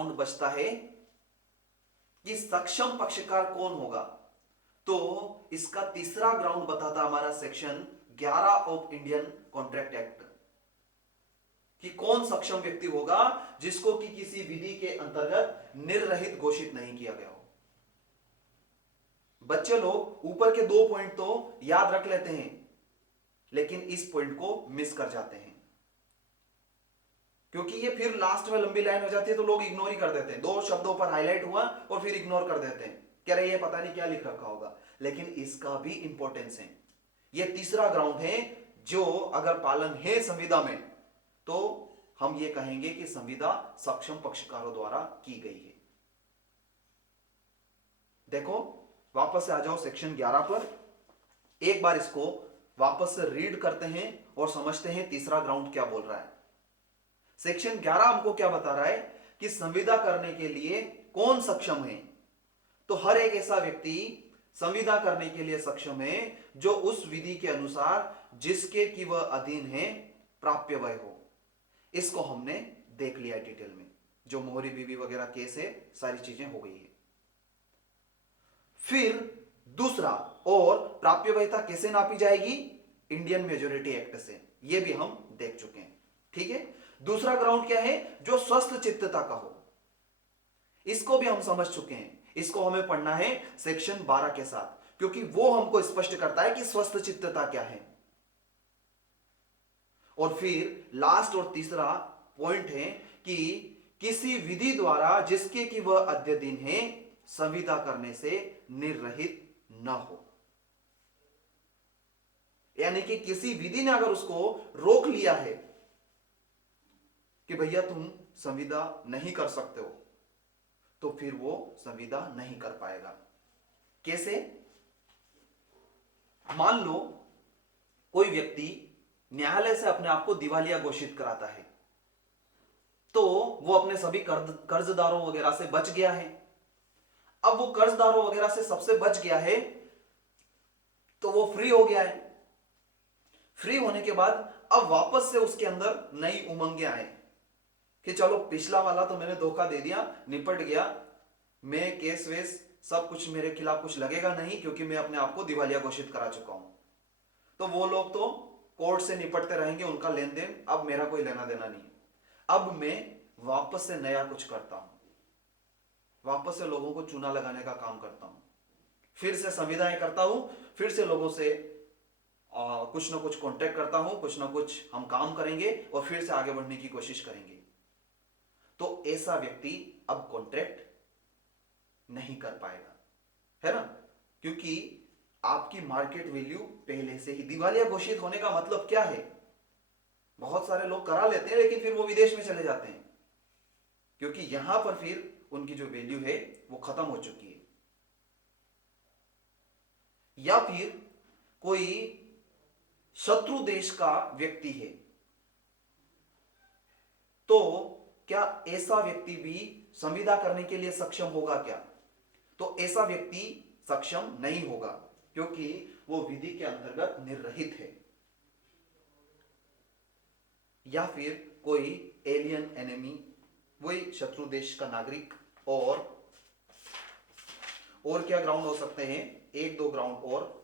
Ground बचता है कि सक्षम पक्षकार कौन होगा। तो इसका तीसरा ग्राउंड बताता हमारा section 11 of Indian contract act कि कौन सक्षम व्यक्ति होगा जिसको कि किसी विधि के अंतर्गत निर्रहित घोषित नहीं किया गया हो। बच्चे लोग ऊपर के 2 पॉइंट तो याद रख लेते हैं लेकिन इस पॉइंट को मिस कर जाते हैं क्योंकि ये फिर लास्ट में लंबी लाइन हो जाती है तो लोग इग्नोर ही कर देते हैं। 2 शब्दों पर हाईलाइट हुआ और फिर इग्नोर कर देते हैं, कह रहे ये पता नहीं क्या लिख रखा होगा, लेकिन इसका भी इंपॉर्टेंस है। ये तीसरा ग्राउंड है जो अगर पालन है संविदा में तो हम ये कहेंगे कि संविदा सक्षम पक्षकारों द्वारा की गई है। देखो वापस से आ जाओ सेक्शन 11 पर, एक बार इसको वापस से रीड करते हैं और समझते हैं तीसरा ग्राउंड क्या बोल रहा है। सेक्शन 11 हमको क्या बता रहा है कि संविदा करने के लिए कौन सक्षम है। तो हर एक ऐसा व्यक्ति संविदा करने के लिए सक्षम है जो उस विधि के अनुसार जिसके कि वह अधीन है प्राप्य वय हो। इसको हमने देख लिया डिटेल में, जो मोहरी बीवी वगैरह केस है सारी चीजें हो गई है। फिर दूसरा, और प्राप्य वयता कैसे नापी जाएगी, इंडियन मेजोरिटी एक्ट से, यह भी हम देख चुके हैं। ठीक है, दूसरा ग्राउंड क्या है, जो स्वस्थ चित्तता का हो, इसको भी हम समझ चुके हैं। इसको हमें पढ़ना है सेक्शन 12 के साथ, क्योंकि वो हमको स्पष्ट करता है कि स्वस्थ चित्तता क्या है। और फिर लास्ट और तीसरा पॉइंट है कि किसी विधि द्वारा जिसके कि वह अध्ययन है संविदा करने से निर्रहित न हो। यानी कि किसी विधि ने अगर उसको रोक लिया है कि भैया तुम संविदा नहीं कर सकते हो, तो फिर वो संविदा नहीं कर पाएगा। कैसे, मान लो कोई व्यक्ति न्यायालय से अपने आप को दिवालिया घोषित कराता है, तो वो अपने सभी कर्जदारों वगैरह से बच गया है। अब वो कर्जदारों वगैरह से सबसे बच गया है तो वो फ्री हो गया है। फ्री होने के बाद अब वापस से उसके अंदर नई उमंगें आए कि चलो पिछला वाला तो मैंने धोखा दे दिया, निपट गया, मैं केस वेस सब कुछ मेरे खिलाफ कुछ लगेगा नहीं क्योंकि मैं अपने आप को दिवालिया घोषित करा चुका हूं। तो वो लोग तो कोर्ट से निपटते रहेंगे, उनका लेन देन, अब मेरा कोई लेना देना नहीं। अब मैं वापस से नया कुछ करता हूं, वापस से लोगों को चूना लगाने का काम करता हूं, फिर से संविदाएं करता हूं, फिर से लोगों से कुछ ना कुछ कॉन्टेक्ट करता हूं, कुछ ना कुछ हम काम करेंगे और फिर से आगे बढ़ने की कोशिश करेंगे। तो ऐसा व्यक्ति अब कॉन्ट्रैक्ट नहीं कर पाएगा, है ना, क्योंकि आपकी मार्केट वैल्यू पहले से ही, दिवालिया घोषित होने का मतलब क्या है, बहुत सारे लोग करा लेते हैं लेकिन फिर वो विदेश में चले जाते हैं क्योंकि यहां पर फिर उनकी जो वैल्यू है वो खत्म हो चुकी है। या फिर कोई शत्रु देश का व्यक्ति है, तो क्या ऐसा व्यक्ति भी संविदा करने के लिए सक्षम होगा क्या, तो ऐसा व्यक्ति सक्षम नहीं होगा क्योंकि वो विधि के अंतर्गत निर्रहित है। या फिर कोई एलियन एनिमी, वही शत्रु देश का नागरिक, और क्या ग्राउंड हो सकते हैं, 1-2 ग्राउंड और